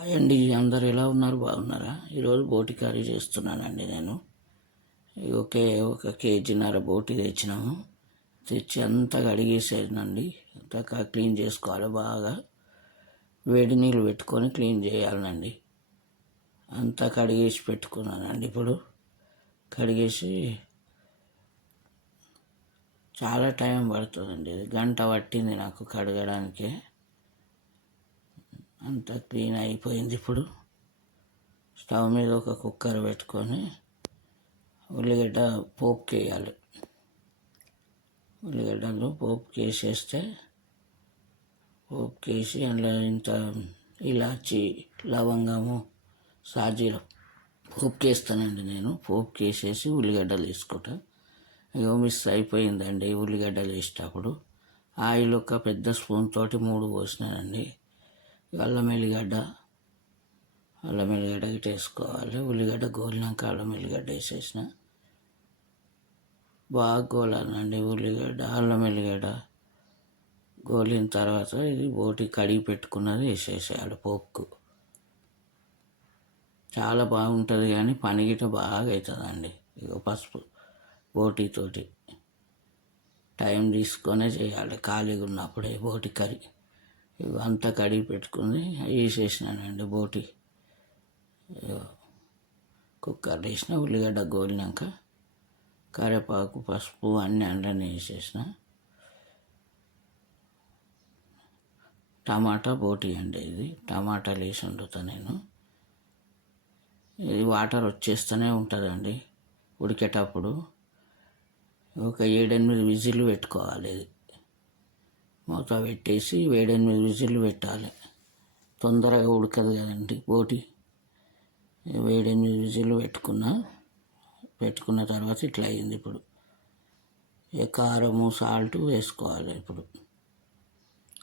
Hi అండి, అందరు ఎలా ఉన్నారు? బాగున్నారా? ఈరోజు బోటి కర్రీ చేస్తున్నానండి నేను. ఒక కేజీన్నర బోటి తెచ్చినాము. తెచ్చి అంతా కడిగేసేనండి. అంతా క్లీన్ చేసుకోవాలి. బాగా వేడి నీళ్ళు పెట్టుకొని క్లీన్ చేయాలండి. అంతా కడిగేసి పెట్టుకున్నానండి. ఇప్పుడు కడిగేసి చాలా టైం పడుతుందండి. గంట పట్టింది నాకు కడగడానికి. అంతా క్లీన్ అయిపోయింది. ఇప్పుడు స్టవ్ మీద ఒక కుక్కర్ పెట్టుకొని ఉల్లిగడ్డ పోపుకి వేయాలి. ఉల్లిగడ్డలు పోపుకి వేసేస్తే పోపుకి వేసి అందులో ఇంత ఇలాచి, లవంగము, సాజీరం పోపుకి వేస్తానండి నేను. పోపుకి వేసేసి ఉల్లిగడ్డలు వేసుకుంటా. ఇగో మిస్ అయిపోయిందండి ఉల్లిగడ్డలు వేసేటప్పుడు. ఆయిల్ ఒక పెద్ద స్పూన్ తోటి 3 పోసినానండి. అల్లం ఎల్లిగడ్డ గిట్ట వేసుకోవాలి. ఉల్లిగడ్డ గోలినాక అల్లం ఎల్లిగడ్డ వేసేసిన బాగా గోలాలండి. ఉల్లిగడ్డ అల్లం ఎల్లిగడ్డ గోలిన తర్వాత ఇది బోటి కడిగి పెట్టుకున్నది వేసేసేయాలి పోపుకు. చాలా బాగుంటుంది, కానీ పని గిట్ట బాగా అవుతుందండి. ఇక పసుపు బోటితోటి టైం తీసుకొనే చేయాలి. ఖాళీగా ఉన్నప్పుడే బోటి కర్రీ. అంతా కడిగి పెట్టుకుని వేసేసినానండి బోటి. కుక్కర్ వేసిన ఉల్లిగడ్డ గోలినాక కరివేపాకు, పసుపు అన్నీ అందులోనే వేసేసిన. టమాటా బోటి అండి ఇది. టమాటాలు వేసి వండుతా నేను. ఇది వాటర్ వచ్చేస్తూనే ఉంటుందండి ఉడికేటప్పుడు. ఒక 7-8 విజిల్లు పెట్టుకోవాలి. ఇది మూత పెట్టేసి 7-8 విజిల్లు పెట్టాలి. తొందరగా ఉడకదు కదండి బోటి. 7-8 విజిల్లు పెట్టుకున్న తర్వాత ఇట్లా అయింది. ఇప్పుడు కారము, సాల్ట్ వేసుకోవాలి. ఇప్పుడు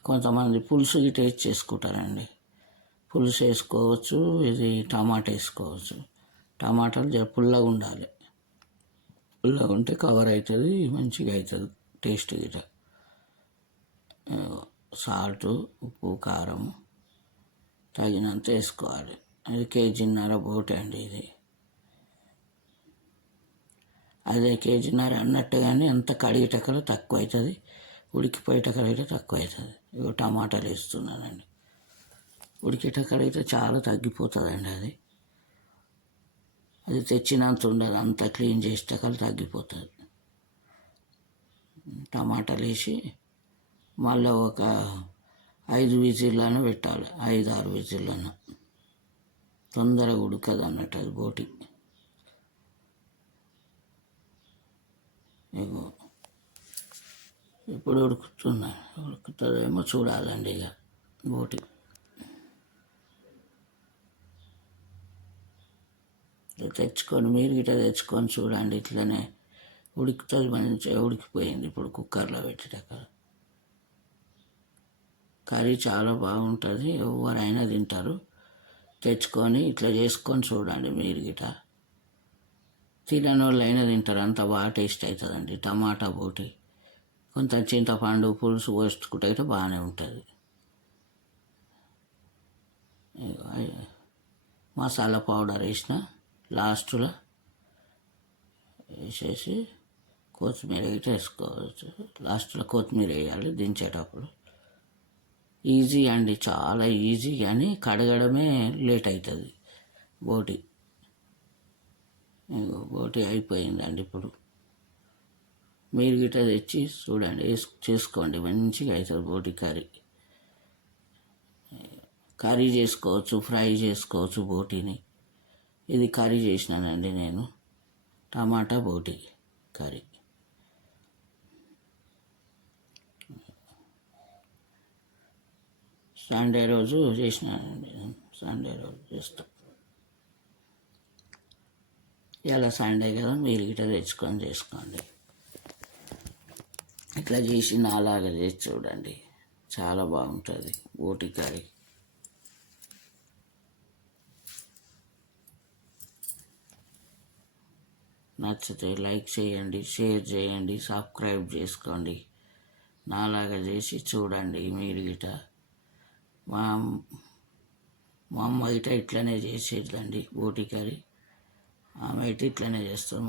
కొంతమంది పులుసు గిట్ట వేసి చేసుకుంటారండి. పులుసు వేసుకోవచ్చు, ఇది టమాటా వేసుకోవచ్చు. టమాటాలు జర పుల్లగా ఉండాలి. పుల్లగా ఉంటే కవర్ అవుతుంది, మంచిగా అవుతుంది టేస్ట్ గిట్ట. సాల్ట్, ఉప్పు, కారం తగినంత వేసుకోవాలి. అది కేజీన్నర బోటి అండి ఇది. అదే కేజీన్నర అన్నట్టుగానే అంత కడిగేటక్కడ తక్కువ అవుతుంది, ఉడికిపోయేటక్కడ అయితే తక్కువ అవుతుంది. ఇగో టమాటాలు వేస్తున్నానండి. ఉడికేటక్కడ అయితే చాలా తగ్గిపోతుందండి. అది తెచ్చినంత ఉండదు, అంతా క్లీన్ చేసేటక్కడ తగ్గిపోతుంది. టమాటాలు వేసి మళ్ళీ ఒక 5 విజిల్లను పెట్టాలి. 5-6 విజిల్లను. తొందరగా ఉడకదు అన్నట్టు అది బోటి. ఇగో ఇప్పుడు ఉడుకుతుందేమో చూడాలండి. ఇక బోటి తెచ్చుకొని మీరు గిట్ట తెచ్చుకొని చూడండి. ఇట్లనే ఉడుకుతుంది, మంచిగా ఉడికిపోయింది. ఇప్పుడు కుక్కర్లో పెట్టేటక్క కర్రీ చాలా బాగుంటుంది. ఎవరైనా తింటారు. తెచ్చుకొని ఇట్లా చేసుకొని చూడండి. మీరు గిట్ట తినని వాళ్ళు అయినా తింటారు. అంత బాగా టేస్ట్ అవుతుందండి టమాటా బోటి. కొంత చింతపండు పులుసు పోసుకుంటే అయితే బాగానే ఉంటుంది. మసాలా పౌడర్ వేసిన లాస్ట్లో వేసేసి కొత్తిమీర గిట్ట వేసుకోవచ్చు. లాస్ట్లో కొత్తిమీర వేయాలి దించేటప్పుడు. ఈజీ అండి, చాలా ఈజీ, కానీ కడగడమే లేట్ అవుతుంది బోటి. బోటి అయిపోయిందండి. ఇప్పుడు మీరు గిట్ట తెచ్చి చూడండి, చేసుకోండి, మంచిగా అవుతుంది బోటి కర్రీ. కర్రీ చేసుకోవచ్చు, ఫ్రై చేసుకోవచ్చు బోటిని. ఇది కర్రీ చేసినానండి నేను, టమాటా బోటి కర్రీ. సండే రోజు చేసినానండి. సండే రోజు చేస్తాం. ఇలా సండే కదా, మీరు గిట్ట తెచ్చుకొని చేసుకోండి. ఇట్లా చేసి నాలాగా చేసి చూడండి, చాలా బాగుంటుంది బోటి కర్రీ. నచ్చితే లైక్ చేయండి, షేర్ చేయండి, సబ్స్క్రైబ్ చేసుకోండి. నాలాగా చేసి చూడండి మీరు గిట్ట. మా అమ్మ అయితే ఇట్లనే చేసేదండి బోటి కర్రీ. ఆమె అయితే ఇట్లనే చేస్తుంది.